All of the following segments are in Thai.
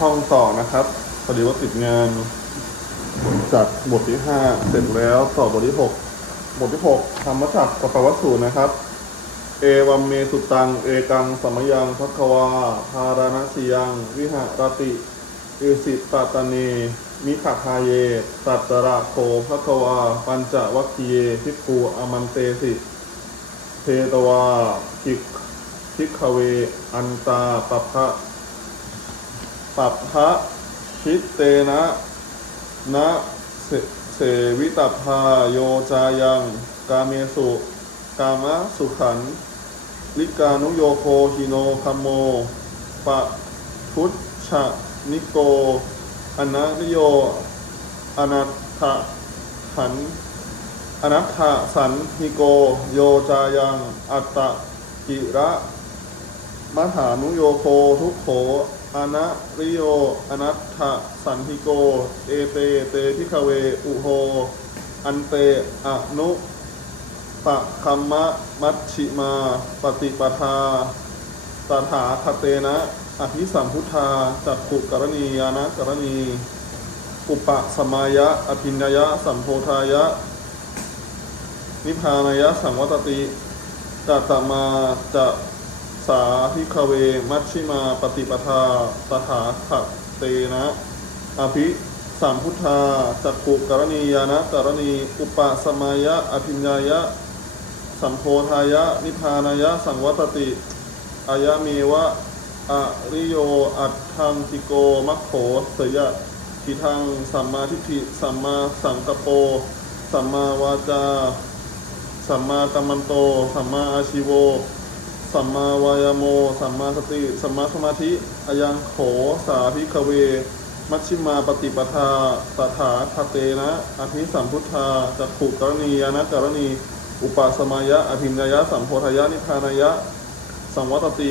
ท่องต่อนะครับพอดีว่าติดงาน จากบทที่ห้าเสร็จแล้วต่อบทที่หกบทที่หกธรรมจักรกับปวัตสูตรนะครับ เอวัมเมสุตัง เอกังสมยังพัควาภารณสียัง วิหารติอิสิตตตเนมิขคาเย ตัตระโคพัควา ปัญจวัคคีเยพิกคูอมันเตสิเพตวาคิกคิกขเว อันตาปปะ ปัปพะคิเตนะนะเสเสวิตพาโยจายัง กาเมสุ กามะสุขัน ลิกานุโยโคฮิโนคัมโมปะพุทชะนิโกอนันโยอนัตถะขันอนัตถะสันนิโก โยจายัง อัตตะกิระมหานุโยโคทุกโข อนะริโยอนัตถะสันทิโก เอเต เตพิคเว อุโห อันเตอนุปะคัมมะมัชชิมา ปฏิปทาตถาคเตนะอภิสัมพุทธาจักขุกรณียานะกรณี อุปสมายะ อภินยะ สัมโพธายะ นิพพานายะ สังวัตติจัตมาจะ สาธิคเว มัชชิมาปฏิปทาตถาคเตนะ อภิสัมพุทธาจักขุกรณียานะกรณี อุปสมายะ อภินญายะ สัมโพธายะ นิพพานายะ สังวัตติ อายะเมวะ อริโย อัตถังติโก มัคโขเสยะทิทัง สัมมาทิฏฐิ สัมมาสังกปโป สัมมาวาจา สัมมากัมมันโต สัมมาอาชิโว สัมมาวายโม สัมมาสติ สัมมาสมาธิ อยังโข สาภิคเว มัชชิมาปฏิปทาตถาคเตนะ อภิสัมพุทธาจักขุกรณียานะกรณี อุปสมายะ อภินญายะ สัมโพธายะ นิพพานายะ สังวัตติ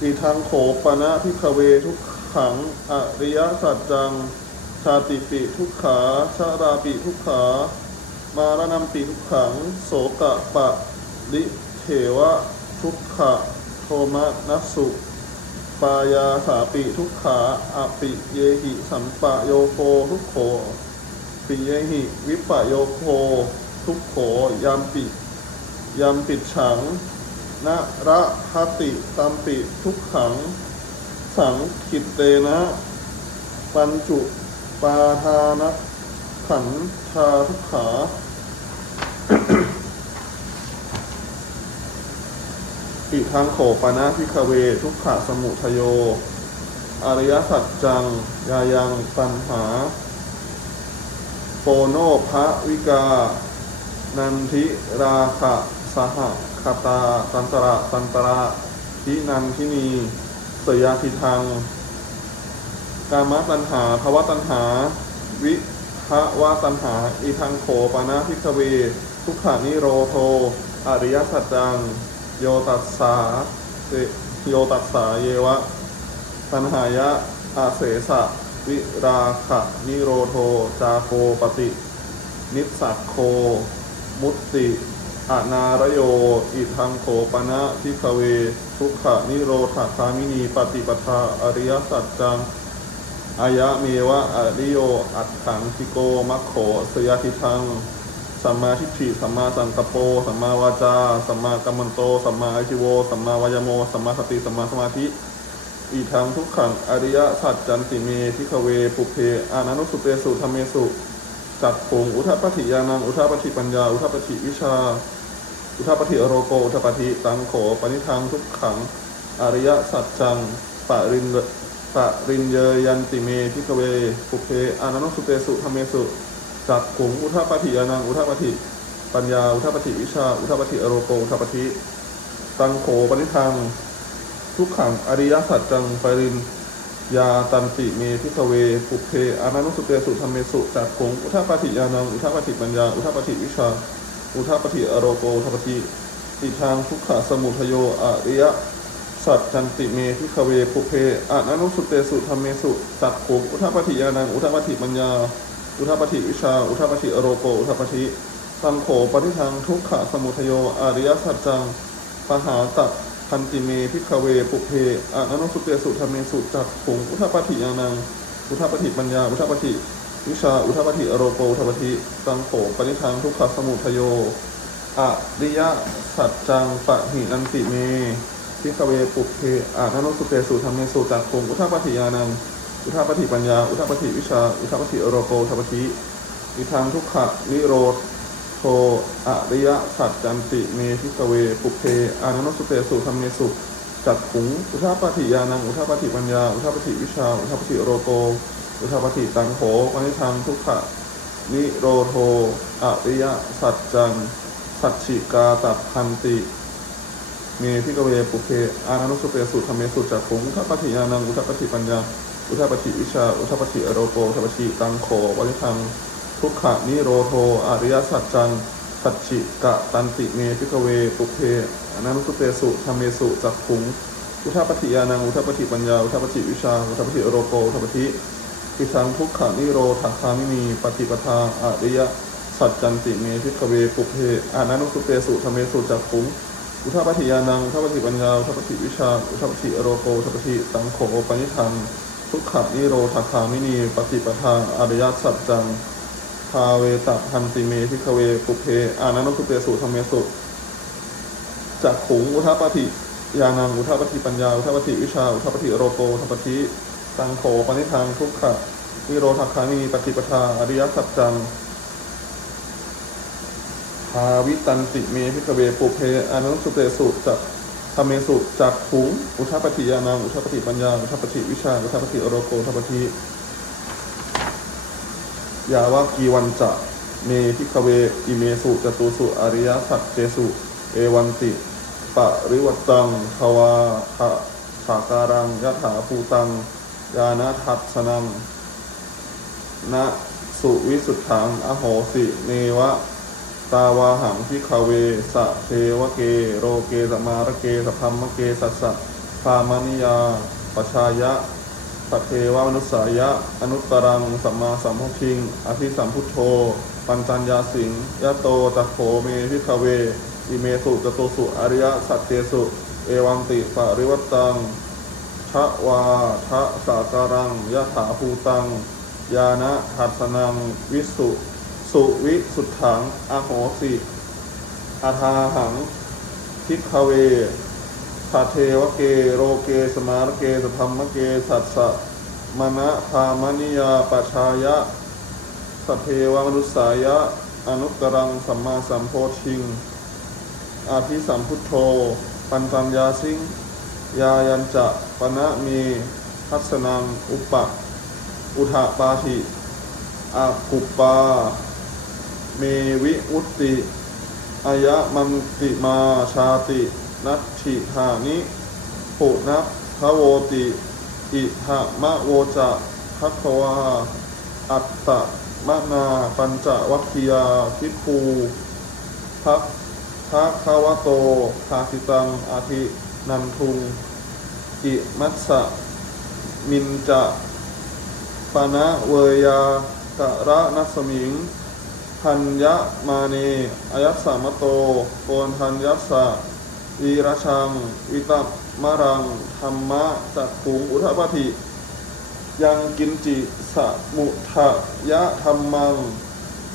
อีทางโขปนะพิคเวทุกขัง อริยสัจจัง ชาติปิทุกขาชาราปิทุกขา มารณัมปิทุกขัง โสกะปะลิเถวะ ทุกขะโทมนัสสุปายาสาปิทุกขาอปิเยหิสัมปะโยโคทุกโขปิเยหิวิปะโยโคทุกโขยามปิยามปิดฉังนะระหติตัมปิทุกขัง สังคิตเตนะ ปัญจุปาทานะขันธาทุกขา อิทังโขปนะพิคเว ทุกขะสมุทโย อริยสัจจัง ยายังตันหา โปโนภะวิกา นันทิราคะสหคตาตันตระตันตระทินันทินีสยาทิทัง กามตัณหาภวตัณหา วิภวตัณหาอีทังโขปานะพิกเว ทุกขานิโรโท อริยสัจจัง โยตัสสาโยตัสสาเยวะตัณหายะอาเสสะวิราคะนิโรโท จาโคปฏินิสสักโค มุตติ อนารโย อิทังโขปนะพิคเว ทุกขะนิโรธคามินี ปฏิปทา อริยสัจจัง อายะเมวะอริโย อัตถังทิโกมัคโขสยทิทัง สัมมาทิฏฐิสัมมาสังกปโปสัมมาวาจาสัมมากัมมันโตสัมมาอาชิโวสัมมาวายโมสัมมาสติสัมมาสมาธิอีทางทุกขังอริยสัจจันติเมพิคเวปุเพอานานุสุเตสุธรรมเมสุจักผงอุทัปฏิยานังอุทัปฏิปัญญา อุทัปฏิวิชา อุทัปฏิอโรโกอุทัปฏิตังโขปณิทังทุกขังอริยสัจจังปะรินปะรินเยยันติเมพิกเวปุเพอานันสุเตสุธรรมเมสุ จักขุงอุทปฏิยานังอุทปฏิปัญญาอุทปฏิวิชา อุทปฏิอโรโกอุทปฏิตังโขปณิทังทุกขังอริยสัจจังปรินยาตันติเมพิกเวปุเพอานันสุเตสุธรรมเมสุจักขุงอุทปฏิยานังอุทปฏิปัญญาอุทปฏิวิชา อุทปฏิอโรโกอุทปฏิอิทางทุกขะสมุทโยอริยสัจจันติเมพิคเวปุเพอานานุสุเตสุธรรมเมสุจักขุมอุทปฏิยานังอุทปฏิปัญญา อุทปฏิวิชา อุทปฏิอโรโก อุทปฏิสังโขปฏิทังทุกขะสมุทโยอริยสัจจังปหาตัพันติเมพิกเวปุเพอนันสุเตสุธรรมเมสุจักขุงอุทปปฏิยานัง อุทปปฏิปัญญา อุทปปฏิวิชา อุทปปฏิอโรโปอุทปปฏิตังโขปนิทังทุกขะสมุทโยอริยสัจจังปะหินันติเมพิกเวปุเพอนันสุเตสุธรรมเมสุจักขุงอุทปปฏิยานัง อุทปปฏิปัญญา อุทปปฏิวิชา อุทปปฏิอโรโปอุทปปฏิวิทังทุกขนิโรธโทอริยสัจจันติเมพิกเว ปุเพอานันสุเตสุธรรมเมสุจักขุง อุทาปฏิยานัง อุทาปฏิปัญญา อุทาปฏิวิชา อุทาปฏิโรโตอุทาปฏิตังโหปณิทังทุกขะนิโรโทอริยสัจจังสัจฉิกาตัพันติเมพิกเวปุเพอานันสุเตสุธรรมเมสุจักขุงอุทาปฏิยานังอุทาปฏิปัญญา อุทปฏิวิชา อุทปฏิอโรโตอุทปฏิตังโขปณิทังทุกขะนิโรโทอริยสัจจัง สัจจิกะตันติเมพิกเว ปุเพอนันตุเตสุธรรมเมสุจักขุง อุทปฏิยานัง อุทปฏิปัญญา อุทปฏิวิชา อุทปฏิอโรโก อุทปฏิทิสังทุกขะนิโรธาคามินีปฏิปทาอริยสัจจันติเมพิกเว ปุเพอนันตุเตสุธรรมเมสุจักขุงอุทปฏิยานังอุทปฏิปัญญา อุทปฏิวิชา อุทปฏิอโรโกอุทปฏิตังโขปนิทัง ทุกขะนิโรธาคามินี ปฏิปทาอริยสัจจังพาเวตพันติเมพิกเวปุเพ อานันตุเตสุธรรมสุจากขุงอุทาปฏิยานังอุทาปฏิปัญญาอุทาปฏิวิชาอุทาปฏิโรโปอุทาปฏิตังโขปณิทางทุกขะนิโรธาคามีปฏิปทาอริยสัจจังพาวิตันติเมพิกเวปุเพอานันตุเตสุจาก ธรรมเมสุจากขุงอุทาปฏิยานังอุทาปฏิปัญญาอุทาปฏิวิชาอุทาปฏิโรโปอุทาปฏิยาวากีวันจะเมพิกเวอิเมสุจตุสุอริยสัจเจสุเอวันติปะริวัตังทวาทะสาการังยะถาภูตัง ยานะทัสสนังนะสุวิสุทธังอโหสิเนวะ ตาวาหังพิกเวสะเทวเกโรเกสมาระเกสพัมมะเกสัสสะพามนิยาปชายะสัพเพวามนุสายะ อนุตตรังสัมมาสัมพุทิง อภิสัมพุทโธ ปัญจัญญาสิงยะโตจักโขเมพิคเว อิเมสุจโตสุอริยสัจเจสุ เอวังติปะริวัตตังชะวาทะสาการังยะถาภูตัง ยานะทัสนัง วิสุ สุวิสุทธังอโหสิอาทาหังพิกเวสาเทวเกโรเกสมารเกสพัมมเกสัสสะมณะพามนิยาปชายะสพเพวมนุสายะ อนุตรังสัมมาสัมโพธิง อาภิสัมพุทโธ ปัญจัญญาสิงยายัญจะปณะมีทัศนัง อุปะอุทะปาธิอากุปปา เมวิอุตติอายะมันติมาชาติ นัตถิหานิปุนับพะโวติ อิหะมะโวจะพักวา อัตตะมะนาปัญจวัคคียาทิภูพักพระคาวโตภาสิตังอาทินันทุง อิมัสสะมินจะปะนะเวยากะระนัสมิง พัญญมาเนอายัสสามะโตโกนทัญยัสะวีรชังวิตัมมะรังธรรมะจักขุงอุทปฏิยังกินจิสะมุทะยะธรรมัง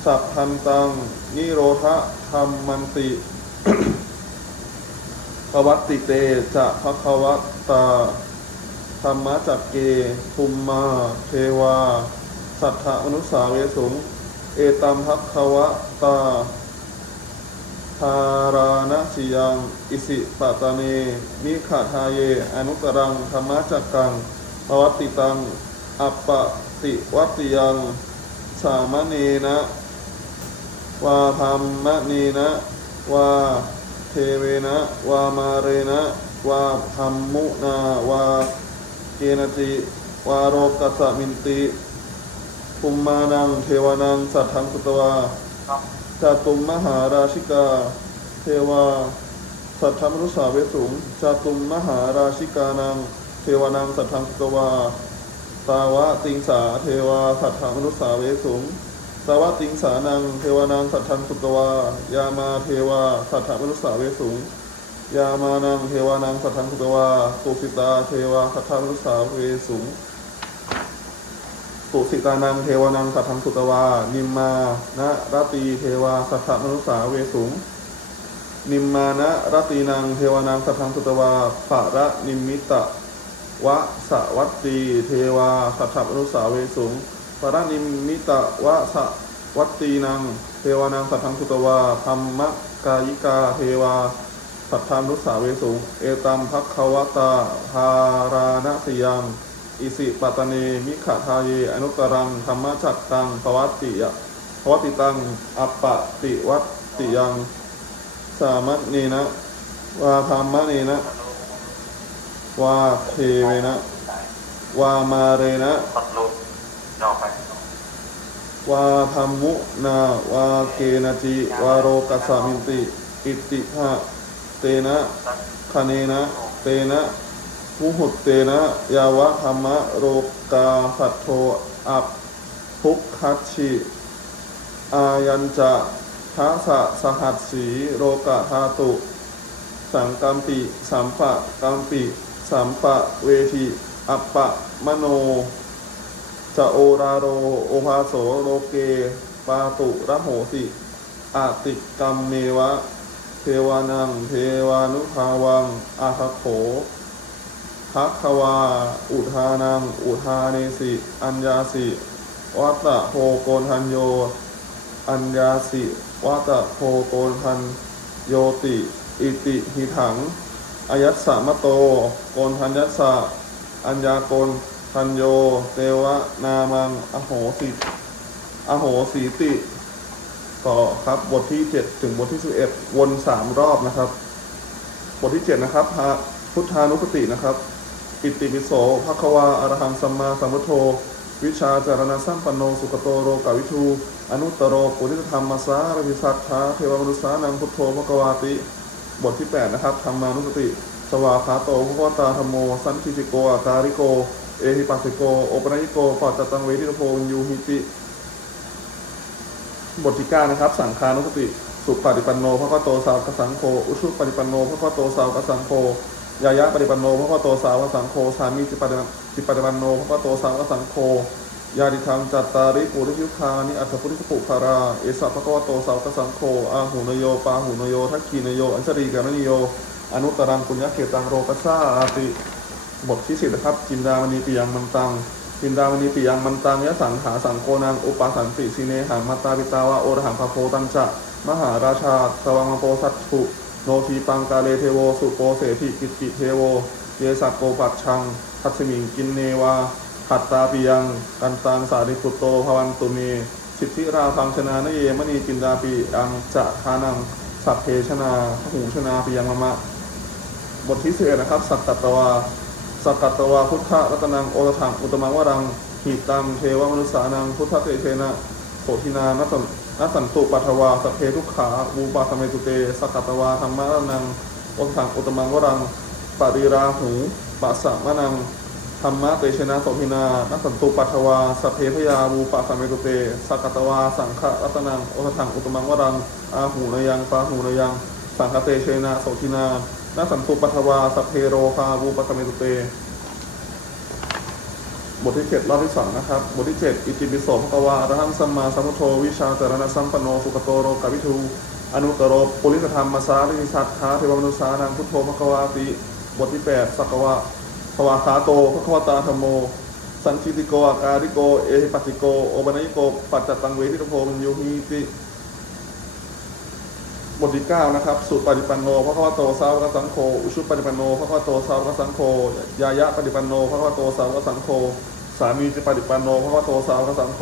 สัพพันตัง นิโรธะธรรมันติภวัตติเตจะภควตาธรรมะจักเกภูมมาเทวา สัทธะมนุสสาเวสุง เอตัมภควะตาทารานะชิยัง อิสิปะตาเนมิขาทาเย อนุตรังธรรมจักกังภวัตติตัง อัปปะติวัติยัง สามเณนะ วาธรรมเนนะ วาเทเวนะ วามาเรนะ วาธรรมุนา วาเกนติ วาโรกัสสมินติ ภูมมานังเทวานังสัทธังสุตวาจาตุมมหาราชิกา เทวา สัทธมรุสาเวสุงจาตุมมหาราชิกานัง เทวานังสัทธังสุตวา ตาวะติงสาเทวาสัทธมรุสาเวสุงตาวะติงสานัง เทวานังสัทธังสุตวา ยามาเทวาสัทธมรุสาเวสุงยามานังเทวานังสัทธังสุตวาตุสิตาเทวาสัทธานุสาเวสุง ตุสิตานังเทวานังสัทธังสุตวา นิมมานะรตีเทวาสัทธานุสาเวสุงนิมมานะรตีนังเทวานังสัทธังสุตวาปะระนิมิตะวะสวัตตีเทวาสัทธานุสาเวสุงปะระนิมิตะวะสวัตตีนังเทวานังสัทธังสุตวาธรรมกายิกาเทวาสัทธานุสาเวสุงเอตัมพักขวตาภาราณสยัง อิสิปัตตเนมิขะทาเยอนุตรังธรรมจักตังภวัตติยะภวัตติตังอัปปะติวัตติยังสามัตเนนะวาธรรมะเนนะวาเทเวนะวามาเรนะวาธรรมุนาวาเกนจิวาโรกัสสามินติ อิติภะเตนะคเนนะเตนะ มุหุตเตนะยาวะธรรมะโรกาสัตโทอัปภุกคัชชิอายัญจะทัสะสหัสสีโรกะธาตุ สังกัมปิสัมปะกัมปิสัมปะเวทีอัปปะมโน จะโอราโรโอภาโสโรเก ปาตุระโหติอาติกรรมเมวะ เทวานัง เทวานุภาวังอาคโข ภักควา อุทานัง อุทาเนสิ อัญญาสิวัตตะโพโกนทันโย อัญญาสิวัตตะโพโกนทันโยติ อิติหิถัง อายัสสะมะโต โกนทันยัสสะ อัญญาโกนทันโย เตวะนามัง อโหสิอโหสีติ ต่อครับบทที่7ถึงบทที่11วน3รอบนะครับ บทที่7นะครับพระพุทธานุสตินะครับ อิติปิโสภควาอรหังสัมมาสัมพุทโธ วิชาจารณสัมปันโนสุขโตโรกาวิทู อนุตตโรปุริสธรรมมาสารวิสัทธาเทวมนุษสานังพุทโธภควาติ บทที่ 8 นะครับธรรมานุสติ สวาคาโตภควตาธรรมโม สันติติโกอาการิโก เอหิปัสสิโก โอปนัยิโกปอจตังเวทิโพยูหิติ บทที่ 9 นะครับ สังคานุสติ สุปฏิปันโนพระโตสาวกสังโฆ อุชุปฏิปันโนพระโตสาวกสังโฆ ยายะปฏิปันโนพระพโตสาวกสังโฆสามีจิปฏิปันจิปฏิปันโนพระพโตสาวกสังโฆยาดิทังจัตตาริปุริยุคานิอัตถุริสปุภาราเอสะพระโตสาวกสังโฆอาหูนโยปาหูนโยทักขีนโย อัญชรีกานนิโย อนุตรังปุญญเขตังโรกัสสาอาติบทที่สิบนะครับจินดามณีปิยังมันตังจินดามณีปิยังมันตังยะสังหาสังโกนังอุปาสันติสิเนหังมาตาปิตาวะโอรหังพะโพตังจะมหาราชาสวังมโปสัตถุ นทีปังกาเลเทโว สุโปเสถิกิจิเทโว เยสัตโกปัชชัง ทัตสมิงกินเนวา หัตตาปิยัง กันตังสาริปุตโตภวันตุเม สิทธิราพังชนานเยมณีจินดาปิยังจะทานัง สัพเพชนาพหูชนาปิยังมะมะ บทที่สิบเอ็ดนะครับ สักกัตตวา สักกัตตวาพุทธรัตนังโอตถังอุตมังวรัง หีตังเทวมนุษสานังพุทธเตเชนะโสทินานัสสั นนัสสันตุปัทวาสพเพทุกขาวูปาสเมตุเตสกัตวาธรรมะนังอตถังอุตมังวรังปาริราหูปัสสะมะนังธรรมะเตชนะโสทินานัสสันตุปัทวาสพเพพยาวูปาสเมตุเตสกัตวาสังฆรัตนังโอตถังอุตมังวรังอาหูนยังปาหูนยังสังคเตเชนะโสทินานาสันตุปัทวาสพเพโรคาวูปสเมตุเต บทที่เจ็ดรอบที่สองนะครับ บทที่เจ็ดอิติปิโสภควาอรหังสัมมาสัมพุทโธวิชาจารณสัมปันโนสุขโตโรกาวิทูอนุตตโรปุริสธรรมมาสาริสัทธาเทวมนุสานังพุทโธภควาติ บทที่แปดสักวะภวาคาโตภควตาธรรมโม สันชิติโกอาการิโก เอหิปัสสิโก โอปัญญิโก ปัจจตังเวทิตโพมินยูฮีติ บทที่เก้านะครับสุปฏิปันโนพระคัมภโตสาวกสังโฆอุชุปฏิปันโนพระคัมภโตสาวกสังโฆยายะปฏิปันโนพระคัมภโตสาวกสังโฆสามีจิปฏิปันโนพระคัมภโตสาวกสังโฆ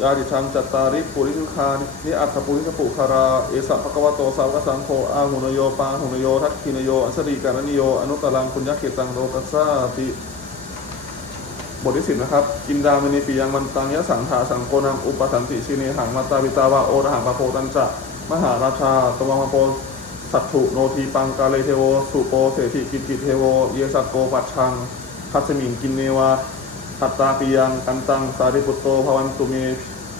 ยาดิชังจัตตาริปุริสุขานิอัตถปุริสปุคาราเอสะพระคัมภโตสาวกสังโฆอาหุนโยปาหุนโยทักขินโยอัสรีการนิโยอนุตตรังปุญญเขตังโรกัสสาติบทที่สิบนะครับกินดามณีปียังมันตังยะสังหาสังโกนังอุปสันติชินีหังมาตาปิตาวะโอรหังปะโพตันจะ มหาราชา สวังโปสัตถุโนทีปังกาเลเทโว สุโปเสถิกิจิเทโว เยสัตโกปัชชังทัสมิงกินเนวาทัตตาปิยังกันตัง สาริปุตโตภวันตุเม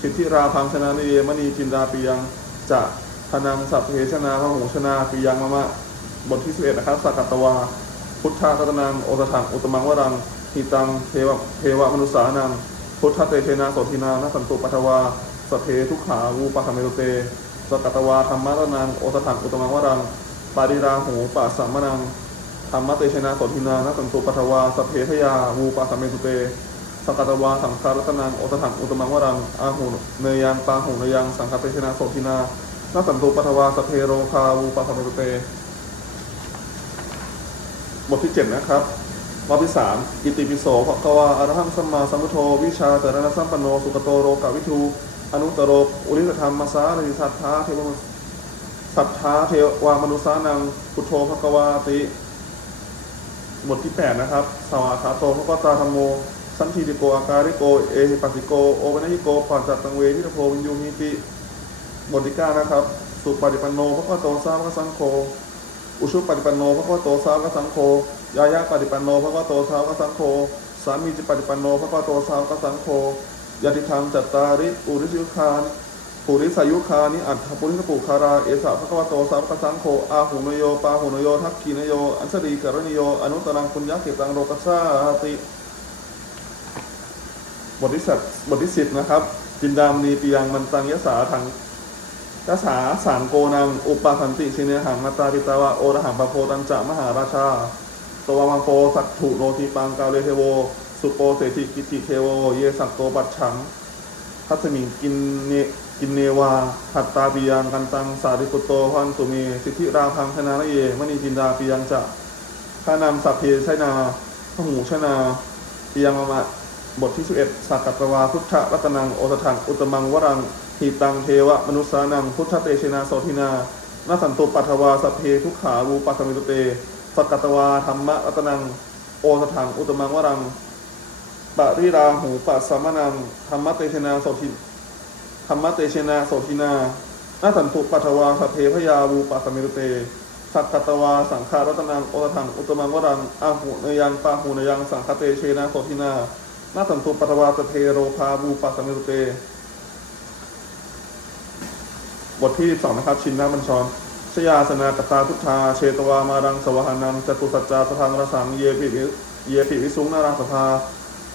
สิทธิราพังชนะนิเยมณีจินดาปิยังจะพนังสัพเพชนาพระหูชนาปิยังมะมะ บทที่11นะครับสักกัตวา พุทธาตนังโอตถังอุตมังวรังหิตังเทวะเทวมนุสานังพุทธเตเชนาโสทินานาสันตุปัทวาสเพทุขาวูปะคเมตุเต สกัตวาธรรมะตนังโอตถังอุตมังวรังปาริราหูปัสสัมมนังธรรมะเตชนาสทินานาสันตุปัทวาสพเพทยาวูปะคเมตุเตสกกัตวาสังฆารัตนังโอตถังอุตมังวรังอาหูเนยังปาหูเนยังสังฆเตชนาสทินานาสันตุปัทวาสพเพโรคาวูปะคเมตุเตบทที่7นะครับวรรคที่สามอิติปิโสภะคะวาอรหังสัมมาสัมพุทโธวิชาจารณสัมปันโนสุขโตโรกาวิทู อนุตตโรอุริสธรรมมาสาริสัทธาเทวมสัทธาเทวามนุสานังพุทโธภควาติบทที่8นะครับ สวากขาโตภควตาธรรมโม สันทิติโกอาการิโก เอหิปัสสิโก โอเวนยิโกปัจจัตตังเวทิตโพวินยูหิติบทที่9นะครับ สุปฏิปันโนภควโตสาวกสังโฆ อุชุปฏิปันโนพระโตสาวกสังโฆ ยายาปฏิปันโนพระโตสาวกสังโฆ สามีจิปฏิปันโนพระโตสาวกสังโฆ ยติธรรมจัตตาริปุริสยุคานปุริสายุคานิอัตถปุริสปุคาราเอสะพระโตสาวกสังโฆอาหุนโยปาหุนโยทักขีนโย อัญชลีกรณิโยอนุตรังปุญญาเกตังโลกัสสาติบทที่สิบบทที่สิบนะครับจินดามนีปียังมันตังยสาถังกษาสามโกนังอุปาสันติชิเนหังมาตาปิตาวะโอรหังปะโพตัญจะมหาราชาตวามังโปสัตถุโนทีปังกาเลเทโว สุโปเศรษฐิกิติเทโวเยสัตโตปัจฉังทัศมิงกินเนกินเนวาหัตตาปิยังกันตังสาริปุตโตพันสุเมสิทธิราพังชนะเยมณีจินดาปิยังจะข้านำสัพเพชนาพหูชนาปิยังมะบทที่11สักกัตวาพุทธรัตนังโอสถังอุตมังวรังหิตังเทวะมนุสานังพุทธเตชนาโสทินานาสันตุปัทวาสพเพทุกขาวูปัสมิตุเตสักกัตวาธรรมะรัตนังโอสถังอุตมังวรัง ปะริราหูปัสสมนังธรรมเตชนาโสทิธรรมเตชนาโสทินานาสันตุปัทวาสเพพยาวูปัสสมิตุเตสักกัตวาสังขารัตนังโอสถังอุตมังวรังอาหูเนยังปาหูเนยังสังคเตเชนาโสทินานาสันตุปัทวาสเพโรคาวูปัสสมิตุเต บทที่สองนะครับ ชินนาบัญชรชยาสนากตาพุทธาเชตวามารังสวหานังจตุสัจจาสทังรสังเยปิวิเยปิวิสุงนาราสภา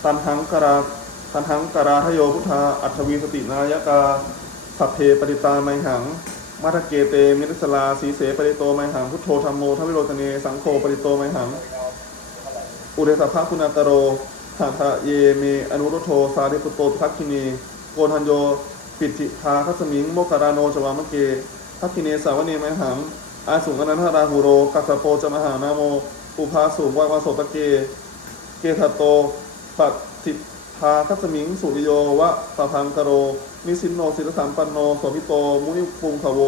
ตันหังกราตันหังกราทโยพุทธาอัทวีสตินายกาสัพเพปฏิตาไมหังมัทเกเตมิริสลาสีเสปริโตไมหังพุทโธธรรมโมทวิโรตเนสังโฆปริโตไมหัง อุเดสภะคุณากโรหาทะเยเมอนุรุโทสาริปุตโตทักขินีโกนันโยปิติทาคัสมิงโมคารานโนจวามะเกทักขิเนสาวเนมหัง อาสุงอนันทราหูโรกัสโปจมหานาโม อุภาสุวาวาโสตะเก เกทโต ปัตติทาคัสมิง สุริโยวะปะพังกโร นิสินโนศิรสัมปันโนสภิโต มุนิปุงขโว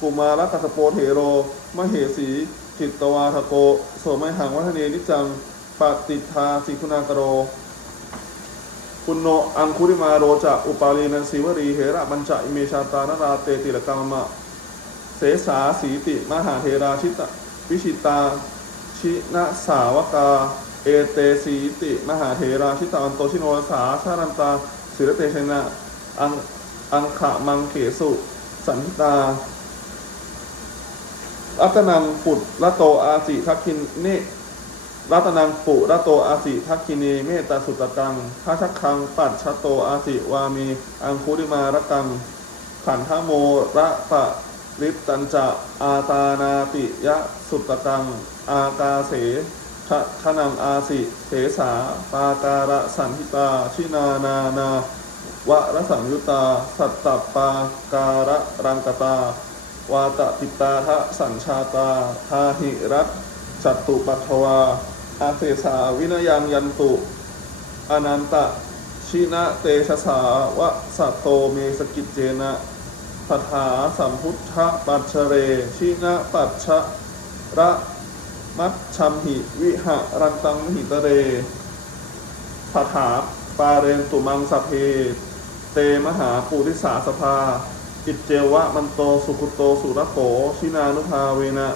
กุมารกัสสโปเถโร มเหสีทิตวาทโก โสมัยหังวัฒเนนิจังปฏิทาสีคุณากโรปุณโนอังคุริมาโรจะอุปาลีนันสิวรีเหระบัญจะอิเมชาตานราเตติลกรรมะ เสสาสีติ มหาเทราชิตวิชิตา ชินะสาวกา เอเตสีติ มหาเทราชิตาอันโตชิโนสาชารันตาศิรเตชนะ อังอังขะมังเขสุ สันตาอัตนังปุตละโตอาสิทักคินเนรัตนังปุระโตอาสิทักคินีเมตตาสุตตังพระชักคัง ปัดชะโตอาสิวามีอังคุริมารกังขันธโมระปะริตตัญจะอาตานาติยะสุตตัง อากาเส ขนังอาสิเสสาปาการะสันหิตา ชินานานาวะรสังยุตา สัตตปาการะรังกตา วาตติตาทะสัญชาตาทาหิรัตจัตตุปัทวา อาเสสาวินยังยันตุอนันตะชินะเตชะสาวะสัตโตเมสกิจเจนะปถาสัมพุทธปัจเชเร ชินะปัจชะระ มัชชัมหิวิหะรันตังหิตเรปถาปาเรนตุมังสพเพ เตมหาปุริสาสภา อิจเจวะมันโตสุขุโตสุรโขชินานุภาเวนะ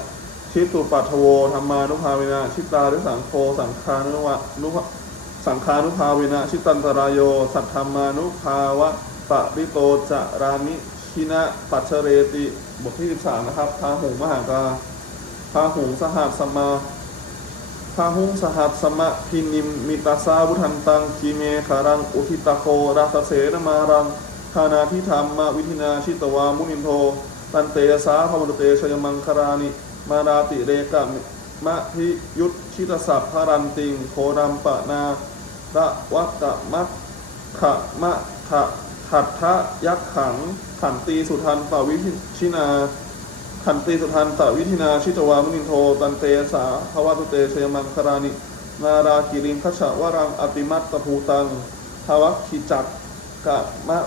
ชิตุปัทโวธรรมานุภาเวนะชิตาริสังโฆสังคานุวะนุสังคานุภาเวนะชิตันตรายโย สัทธรรมานุภาวะปะริโตจะรามิชินะปัชเรติบทที่ 13 นะครับทาหูมหากาาหุงสหัสสมาพาหุงสหัสสมะพินิมมิตาสาวุทันตังจีเมขารังอุทิตาโคราสเสนมารังธานาทิธรรมวิธินาชิตวามุนินโทตันเตสาพมุตเตชยมังคารานิมาราติเรกะมะพิยุทชิตสัพพรันติงโครัมปะนาระวัตะมัคขะมะขะขัดทะยักขังขันตีสุทันตวิชินา ขันติสุทันตวิธินาชิตวามุนินโทตันเตสาภวตุเตชยมังคารานิ นารากิริงคชวรังอติมัตตภูตังทวัคคิจักกะมะ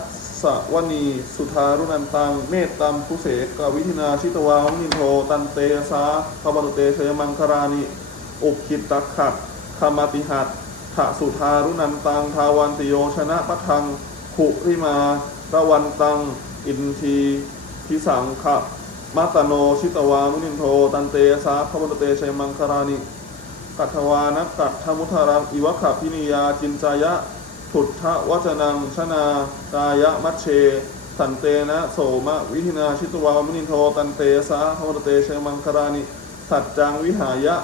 สวณีสุทารุนันตัง เมตตัมพุเสกวิธินาชิตวามุนินโทตันเตสาภวตุเตชยมังคารานิอุคิตตักขัดคามาติหัตถะสุทารุนันตังทาวันติโยชนะปัทังขุริมาระวันตัง อินทีพิสังขะ มัตโนชิตวามุนินโทตันเตสาภวตุเตชยมังคารานิกัทวานักกัตถมุทารังอิวะขพินิยาจินจายะถุทธวจนังชนากายะมัชเช สันเตนะโสมะวิธินาชิตวามุนินโทตันเตสาธมตเตเชมังคารานิสัจจังวิหายะ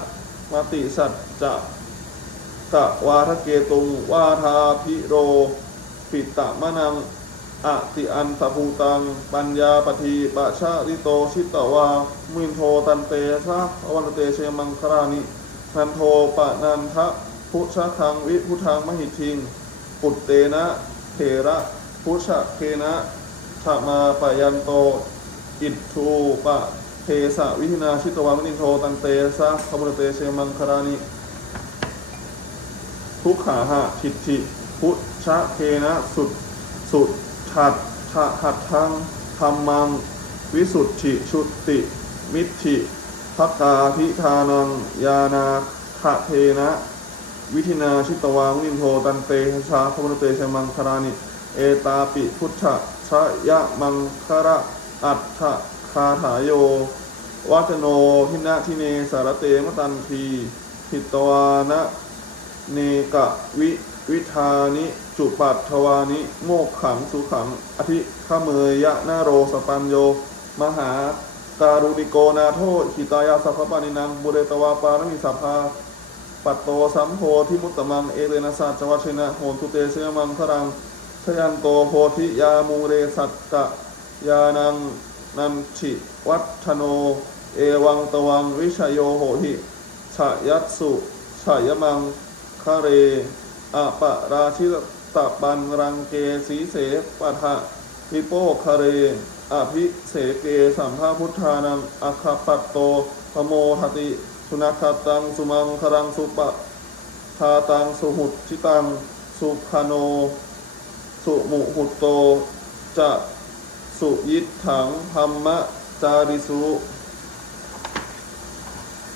มติสัจจะกะวาทะเกตุงวาทาพิโร ปิตะมะนัง อะติอันตภูตัง ปัญญาปทีปะชาริโตชิตตวามินโทตันเตสาอวันเตเชมังคารานินันโทปะนันทะพุชะคังวิพุทังมหิทิง ปุตเตนะเถระพุชะเคนะธมาปยันโต อิททูปะเทสะวิธินาชิตวามนินโทตันเตสะขมุตเตเชมังคารานิทุกขาหะทิฏฐิพุชะเคนะสุดสุด ฉัดทะหัดทังธรรมัง วิสุทธิชุติ มิทธิพักกาพิธานัง ยานาคเทนะ วิธินาชิตวามุนินโทตันเตชาพมุเตชมังคารานิ เอตาปิพุทธะชะยะมังคระอัฏฐคาถาโย วัจโนพินาทิเนสารเตมตันที หิตวานะเนกะวิวิธานิ จุปัตถวานิ โมกขังสุขัง อธิขเมยยะนาโรสปัญโย มหาการุณิโกนาโทหิตายาสัพพปานินังบุเรตวาปานมิสัพพาปัตโตสัมโพธิมุตตมังเอเรนะสัจวัชนะโหนตุเตเสยมังครังชยันโตโพธิยามูเรสัตกะยานังนันชิวัฒโน เอวังตวังวิชโยโหหิฉยัตสุฉยมังคะเรอปะราชิตะปันรังเกสีเสปะทะพิโปคเร อภิเสเกสัมภาพุทธานังอคปัตโตปโมหติ สุนัขตังสุมังครังสุปะทาตังสุหุตชิตัง สุขโน สุมุหุตโต จะสุยิตถังธรรมะจาริสุ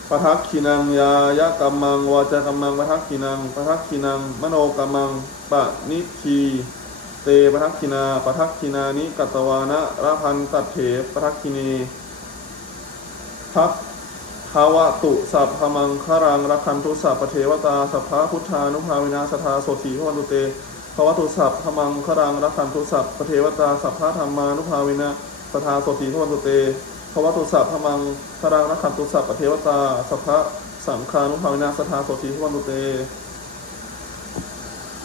ปทักขินังยายะกัมมังวาจากัมมังปทักขินังปทักขินัง มโนกัมมังปะนิคีเตปทักขินาปทักขินานิกัตตวานะระพันตัดเถปทักขินีทักภาวะตุสัพพมังคารังรักขันตุสัพปเทวตาสัพพะพุทธานุภาวินาสทาโสถีพวันตุเตภาวะตุสัพพมังคารังรักขันตุสัพปเทวตาสัพพะธรรมานุภาวินาสทาโสถีพวันตุเต ภาวะตุสัพพมังคารังรักขันตุสัพปเทวตาสัพพะสังคานุภาวินาสทาโสติพวันตุเต